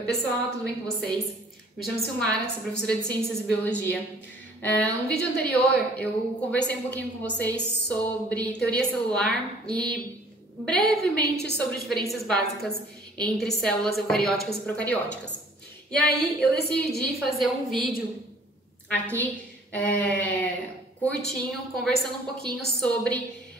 Oi pessoal, tudo bem com vocês? Me chamo Silmara, sou professora de Ciências e Biologia. No vídeo anterior eu conversei um pouquinho com vocês sobre teoria celular e brevemente sobre diferenças básicas entre células eucarióticas e procarióticas. E aí eu decidi fazer um vídeo aqui curtinho, conversando um pouquinho sobre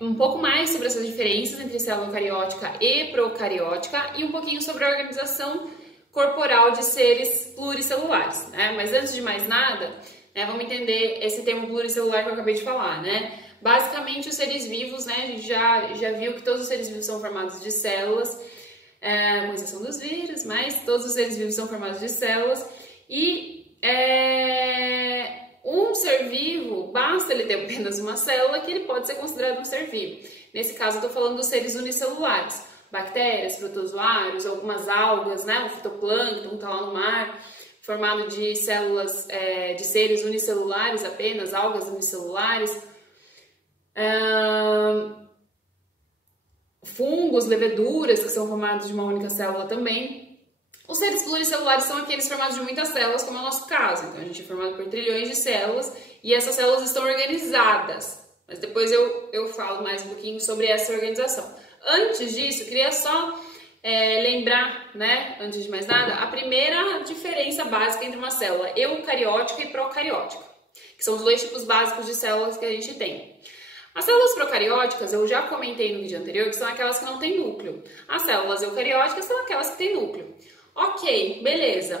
um pouco mais sobre essas diferenças entre célula eucariótica e procariótica e um pouquinho sobre a organização corporal de seres pluricelulares, né? Mas antes de mais nada, né, vamos entender esse termo pluricelular que eu acabei de falar, né? Basicamente, os seres vivos, né, a gente já viu que todos os seres vivos são formados de células, com exceção dos vírus, mas todos os seres vivos são formados de células e um ser vivo, basta ele ter apenas uma célula que ele pode ser considerado um ser vivo. Nesse caso, eu estou falando dos seres unicelulares, bactérias, protozoários, algumas algas, né? O fitoplâncton está lá no mar, formado de células, de seres unicelulares apenas, algas unicelulares, fungos, leveduras, que são formados de uma única célula também. Os seres pluricelulares são aqueles formados de muitas células, como é o nosso caso. Então, a gente é formado por trilhões de células e essas células estão organizadas. Mas depois eu falo mais um pouquinho sobre essa organização. Antes disso, eu queria só lembrar, né, antes de mais nada, a primeira diferença básica entre uma célula eucariótica e procariótica, que são os dois tipos básicos de células que a gente tem. As células procarióticas, eu já comentei no vídeo anterior, que são aquelas que não têm núcleo. As células eucarióticas são aquelas que têm núcleo. Ok, beleza.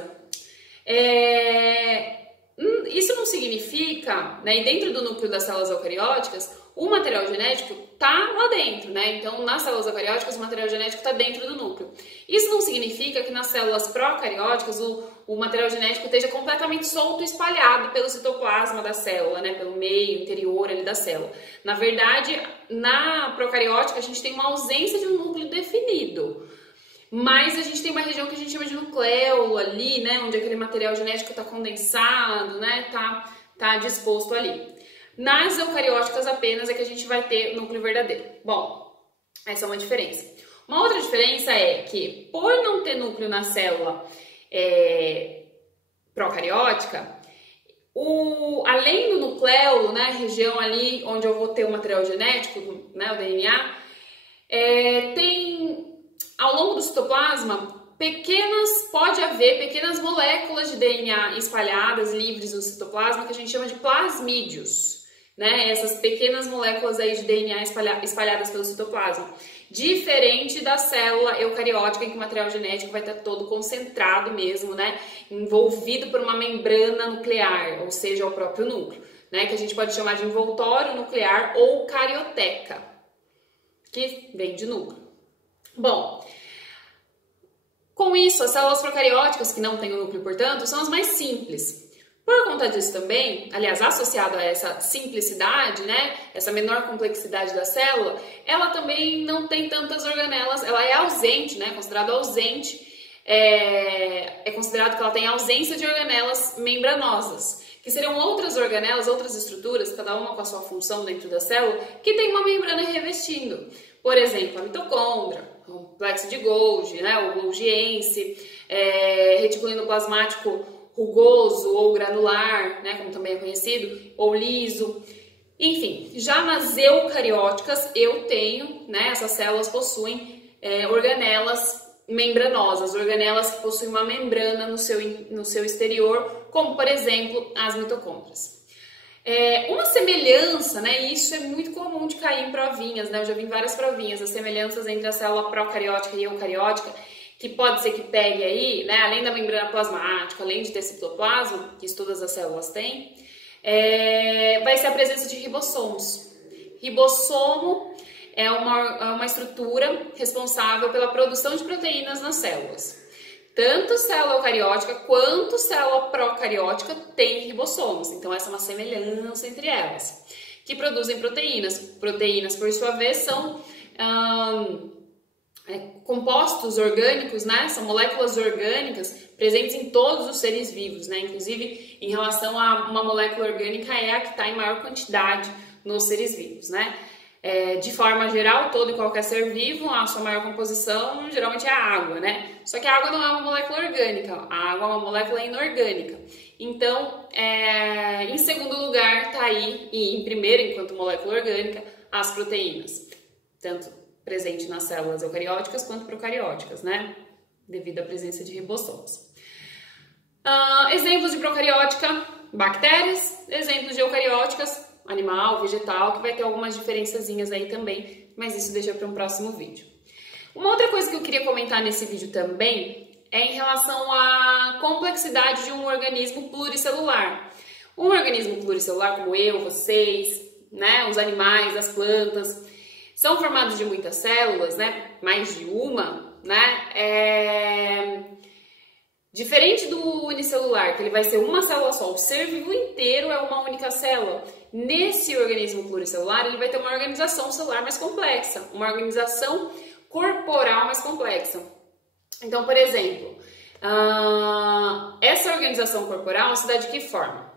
Isso não significa, né, e dentro do núcleo das células eucarióticas, o material genético está lá dentro, né? Então, nas células eucarióticas, o material genético está dentro do núcleo. Isso não significa que nas células procarióticas o material genético esteja completamente solto e espalhado pelo citoplasma da célula, né? Pelo meio interior ali da célula. Na verdade, na procariótica, a gente tem uma ausência de um núcleo definido. Mas a gente tem uma região que a gente chama de nucleolo ali, né? Onde aquele material genético está condensado, né? Tá disposto ali. Nas eucarióticas apenas é que a gente vai ter núcleo verdadeiro. Bom, essa é uma diferença. Uma outra diferença é que, por não ter núcleo na célula procariótica, além do nucleolo, né, a região ali onde eu vou ter o material genético, né, o DNA, tem, ao longo do citoplasma, pode haver pequenas moléculas de DNA espalhadas, livres no citoplasma, que a gente chama de plasmídeos. Né, essas pequenas moléculas aí de DNA espalhadas pelo citoplasma, diferente da célula eucariótica, em que o material genético vai estar todo concentrado mesmo, né, envolvido por uma membrana nuclear, ou seja, o próprio núcleo, né, que a gente pode chamar de envoltório nuclear ou carioteca, que vem de núcleo. Bom, com isso, as células procarióticas, que não têm o núcleo, portanto, são as mais simples. Por conta disso também, aliás, associado a essa simplicidade, né, essa menor complexidade da célula, ela também não tem tantas organelas, ela é ausente, né, considerado ausente, é considerado que ela tem ausência de organelas membranosas, que seriam outras organelas, outras estruturas, cada uma com a sua função dentro da célula, que tem uma membrana revestindo. Por exemplo, a mitocôndria, o complexo de Golgi, né, o Golgiense, reticulino plasmático rugoso ou granular, né, como também é conhecido, ou liso. Enfim, já nas eucarióticas eu tenho, né, essas células possuem organelas membranosas, organelas que possuem uma membrana no seu exterior, como por exemplo as mitocôndrias. Uma semelhança, né, e isso é muito comum de cair em provinhas, né, eu já vi em várias provinhas, as semelhanças entre a célula procariótica e eucariótica, que pode ser que pegue aí, né, além da membrana plasmática, além de ter citoplasma, que todas as células têm, vai ser a presença de ribossomos. Ribossomo é uma estrutura responsável pela produção de proteínas nas células. Tanto célula eucariótica quanto célula procariótica tem ribossomos, então essa é uma semelhança entre elas, que produzem proteínas. Proteínas, por sua vez, são compostos orgânicos, né? São moléculas orgânicas presentes em todos os seres vivos, né? Inclusive, em relação a uma molécula orgânica, é a que está em maior quantidade nos seres vivos, né? de forma geral, todo e qualquer ser vivo, a sua maior composição geralmente é a água, né? Só que a água não é uma molécula orgânica, a água é uma molécula inorgânica. Então, em segundo lugar, tá aí, e em primeiro, enquanto molécula orgânica, as proteínas. Tanto presente nas células eucarióticas quanto procarióticas, né? Devido à presença de ribossomos. Exemplos de procariótica, bactérias. Exemplos de eucarióticas, animal, vegetal, que vai ter algumas diferençazinhas aí também, mas isso deixa para um próximo vídeo. Uma outra coisa que eu queria comentar nesse vídeo também é em relação à complexidade de um organismo pluricelular. Um organismo pluricelular como eu, vocês, né, os animais, as plantas, são formados de muitas células, né, mais de uma, né, diferente do unicelular, que ele vai ser uma célula só, o ser vivo inteiro é uma única célula. Nesse organismo pluricelular, ele vai ter uma organização celular mais complexa, uma organização corporal mais complexa. Então, por exemplo, essa organização corporal se dá de que forma?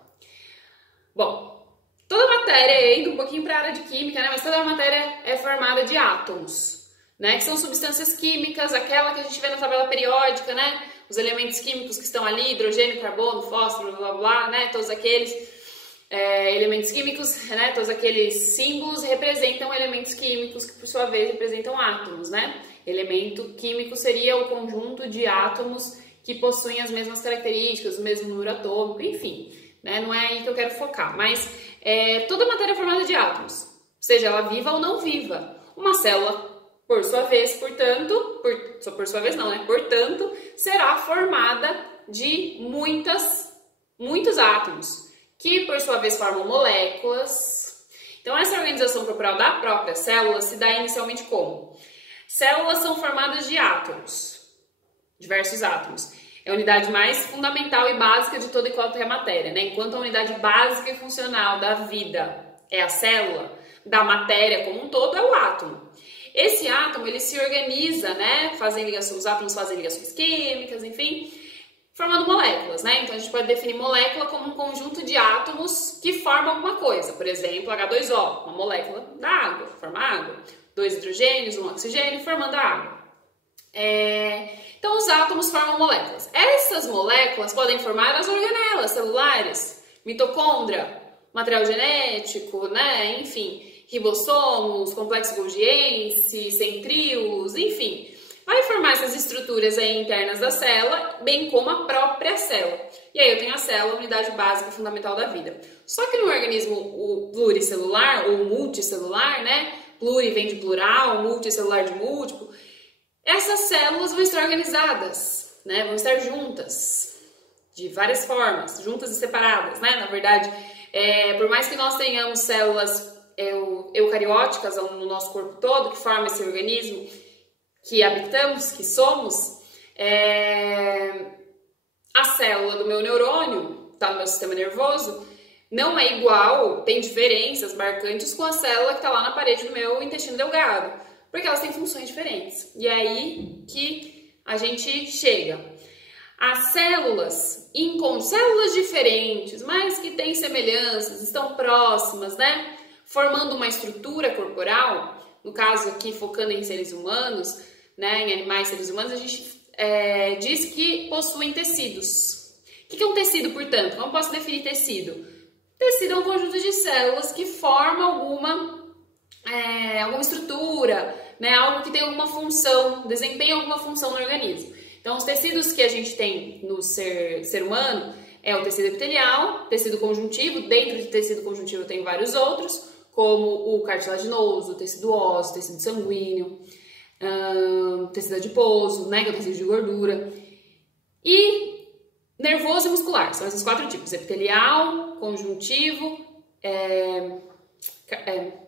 Bom, toda matéria, indo um pouquinho para a área de química, né, mas toda matéria é formada de átomos, né, que são substâncias químicas, aquela que a gente vê na tabela periódica, né, os elementos químicos que estão ali, hidrogênio, carbono, fósforo, blá, blá, blá, né, todos aqueles elementos químicos, né, todos aqueles símbolos representam elementos químicos que, por sua vez, representam átomos, né. Elemento químico seria o conjunto de átomos que possuem as mesmas características, o mesmo número atômico, enfim, né, não é aí que eu quero focar, mas toda matéria é formada de átomos, seja ela viva ou não viva. Uma célula, por sua vez, portanto, por sua vez não, né, portanto, será formada de muitos átomos, que por sua vez formam moléculas. Então essa organização corporal da própria célula se dá inicialmente como? Células são formadas de átomos, diversos átomos. É a unidade mais fundamental e básica de toda e qualquer matéria, né? Enquanto a unidade básica e funcional da vida é a célula, da matéria como um todo é o átomo. Esse átomo, ele se organiza, né? Os átomos fazem ligações químicas, enfim, formando moléculas, né? Então a gente pode definir molécula como um conjunto de átomos que formam alguma coisa. Por exemplo, H2O, uma molécula da água, forma água. 2 hidrogênios, 1 oxigênio, formando a água. Então os átomos formam moléculas. Essas moléculas podem formar as organelas celulares, mitocôndria, material genético, né? Enfim, ribossomos, complexo golgiense, centríolos, enfim. Vai formar essas estruturas aí internas da célula, bem como a própria célula. E aí eu tenho a célula, a unidade básica fundamental da vida. Só que no organismo pluricelular ou multicelular, né? Pluri vem de plural, multicelular de múltiplo. Essas células vão estar organizadas, né? Vão estar juntas, de várias formas, juntas e separadas, né? Na verdade, por mais que nós tenhamos células eucarióticas no nosso corpo todo, que formam esse organismo que habitamos, que somos, a célula do meu neurônio, tá no meu sistema nervoso, não é igual, tem diferenças marcantes com a célula que está lá na parede do meu intestino delgado, porque elas têm funções diferentes. E é aí que a gente chega. As células, células diferentes, mas que têm semelhanças, estão próximas, né? Formando uma estrutura corporal, no caso aqui focando em seres humanos, né? Em animais e seres humanos, a gente diz que possuem tecidos. O que é um tecido, portanto? Como posso definir tecido? Tecido é um conjunto de células que forma alguma estrutura, né? Algo que tem alguma função, desempenha alguma função no organismo. Então, os tecidos que a gente tem no ser humano é o tecido epitelial, tecido conjuntivo. Dentro do tecido conjuntivo tem vários outros, como o cartilaginoso, o tecido ósseo, o tecido sanguíneo, tecido adiposo, né? Que é o tecido de gordura. E nervoso e muscular, são esses 4 tipos: epitelial, conjuntivo,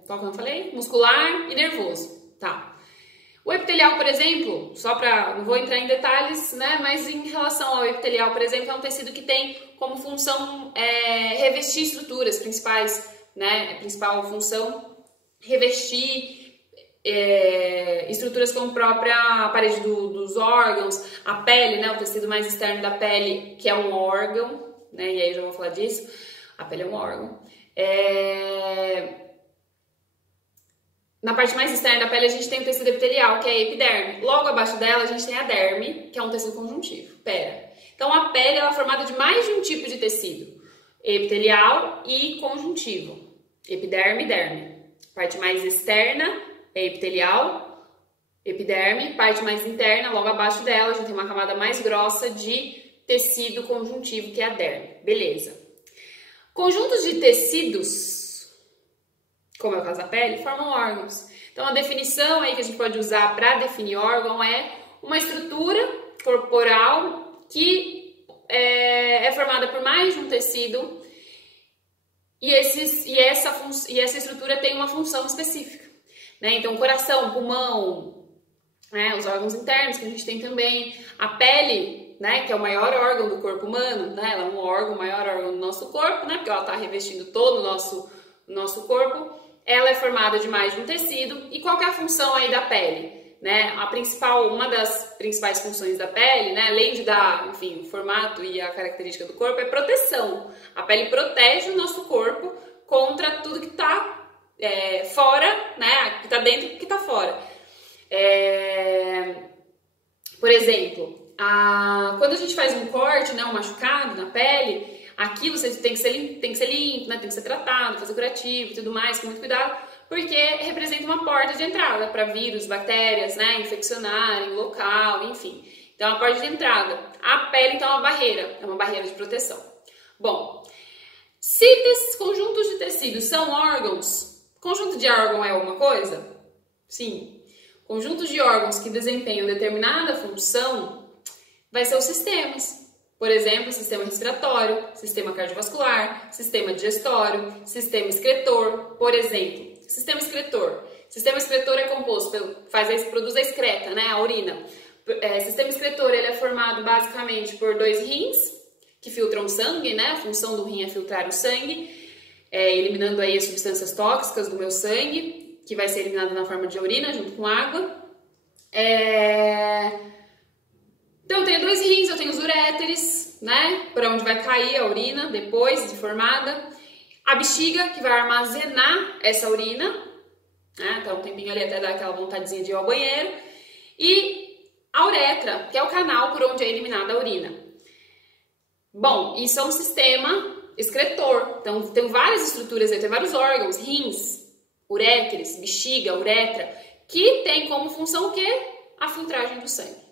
qual que eu falei? Muscular e nervoso, tá? O epitelial, por exemplo, não vou entrar em detalhes, né? Mas em relação ao epitelial, por exemplo, é um tecido que tem como função revestir estruturas principais, né? A principal função, revestir estruturas como a própria parede dos órgãos, a pele, né, o tecido mais externo da pele, que é um órgão, né, e aí eu já vou falar disso, a pele é um órgão. Na parte mais externa da pele a gente tem o tecido epitelial, que é a epiderme. Logo abaixo dela a gente tem a derme, que é um tecido conjuntivo. Então a pele ela é formada de mais de um tipo de tecido, epitelial e conjuntivo. Epiderme e derme. Parte mais externa é epitelial, epiderme. Parte mais interna, logo abaixo dela, a gente tem uma camada mais grossa de tecido conjuntivo, que é a derme. Beleza. Conjuntos de tecidos, como é o caso da pele, formam órgãos. Então a definição aí que a gente pode usar para definir órgão é uma estrutura corporal que é formada por mais de um tecido e essa estrutura tem uma função específica, né? Então, coração, pulmão, né? Os órgãos internos que a gente tem também, a pele, né? Que é o maior órgão do corpo humano, né? Ela é um órgão, o maior órgão do nosso corpo, né? Porque ela está revestindo todo o nosso corpo. Ela é formada de mais de um tecido. E qual que é a função aí da pele? Né, uma das principais funções da pele, né, além de dar, enfim, o formato e a característica do corpo, é proteção. A pele protege o nosso corpo contra tudo que está fora, né, que está dentro e que está fora. Por exemplo, quando a gente faz um corte, né, um machucado na pele, aqui você tem que ser limpo, né, tem que ser tratado, fazer curativo e tudo mais, com muito cuidado, porque representa uma porta de entrada para vírus, bactérias, né, infeccionarem o local, enfim. Então, é uma porta de entrada. A pele, então, é uma barreira de proteção. Bom, se esses conjuntos de tecidos são órgãos, conjunto de órgão é alguma coisa? Sim. Conjuntos de órgãos que desempenham determinada função vai ser os sistemas. Por exemplo, sistema respiratório, sistema cardiovascular, sistema digestório, sistema excretor, por exemplo. Sistema excretor. Sistema excretor é composto produz a excreta, né, a urina. Sistema excretor ele é formado basicamente por 2 rins que filtram sangue, né? A função do rim é filtrar o sangue, eliminando aí as substâncias tóxicas do meu sangue, que vai ser eliminado na forma de urina junto com água. Então eu tenho 2 rins, eu tenho os uréteres, né? Para onde vai cair a urina depois de formada. A bexiga, que vai armazenar essa urina, né? Então um tempinho ali até dar aquela vontadezinha de ir ao banheiro. E a uretra, que é o canal por onde é eliminada a urina. Bom, isso é um sistema excretor. Então tem várias estruturas aí, tem vários órgãos, rins, uréteres, bexiga, uretra, que tem como função o quê? A filtragem do sangue.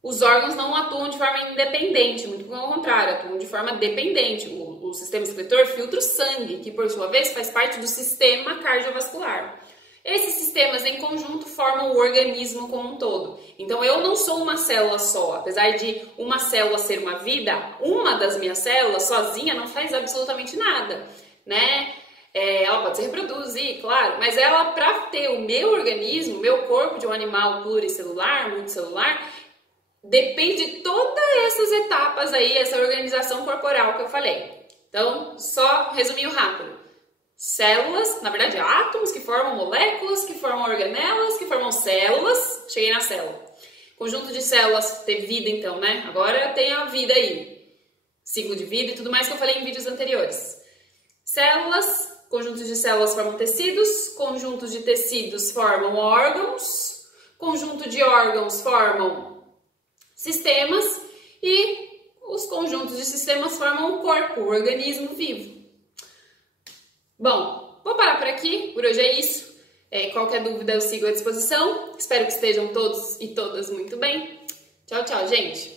Os órgãos não atuam de forma independente, muito pelo contrário, atuam de forma dependente. O sistema excretor filtra o sangue, que por sua vez faz parte do sistema cardiovascular. Esses sistemas em conjunto formam o organismo como um todo. Então eu não sou uma célula só, apesar de uma célula ser uma vida, uma das minhas células sozinha não faz absolutamente nada, né? Ela pode se reproduzir, claro, mas ela, para ter o meu organismo, o meu corpo de um animal pluricelular, multicelular, depende de todas essas etapas aí, essa organização corporal que eu falei. Então, só resuminho rápido. Células, na verdade, átomos que formam moléculas, que formam organelas, que formam células. Cheguei na célula. Conjunto de células ter vida, então, né? Agora tem a vida aí. Ciclo de vida e tudo mais que eu falei em vídeos anteriores. Células, conjuntos de células formam tecidos, conjuntos de tecidos formam órgãos, conjunto de órgãos formam sistemas e os conjuntos de sistemas formam o corpo, o organismo vivo. Bom, vou parar por aqui, por hoje é isso. Qualquer dúvida eu sigo à disposição. Espero que estejam todos e todas muito bem. Tchau, tchau, gente!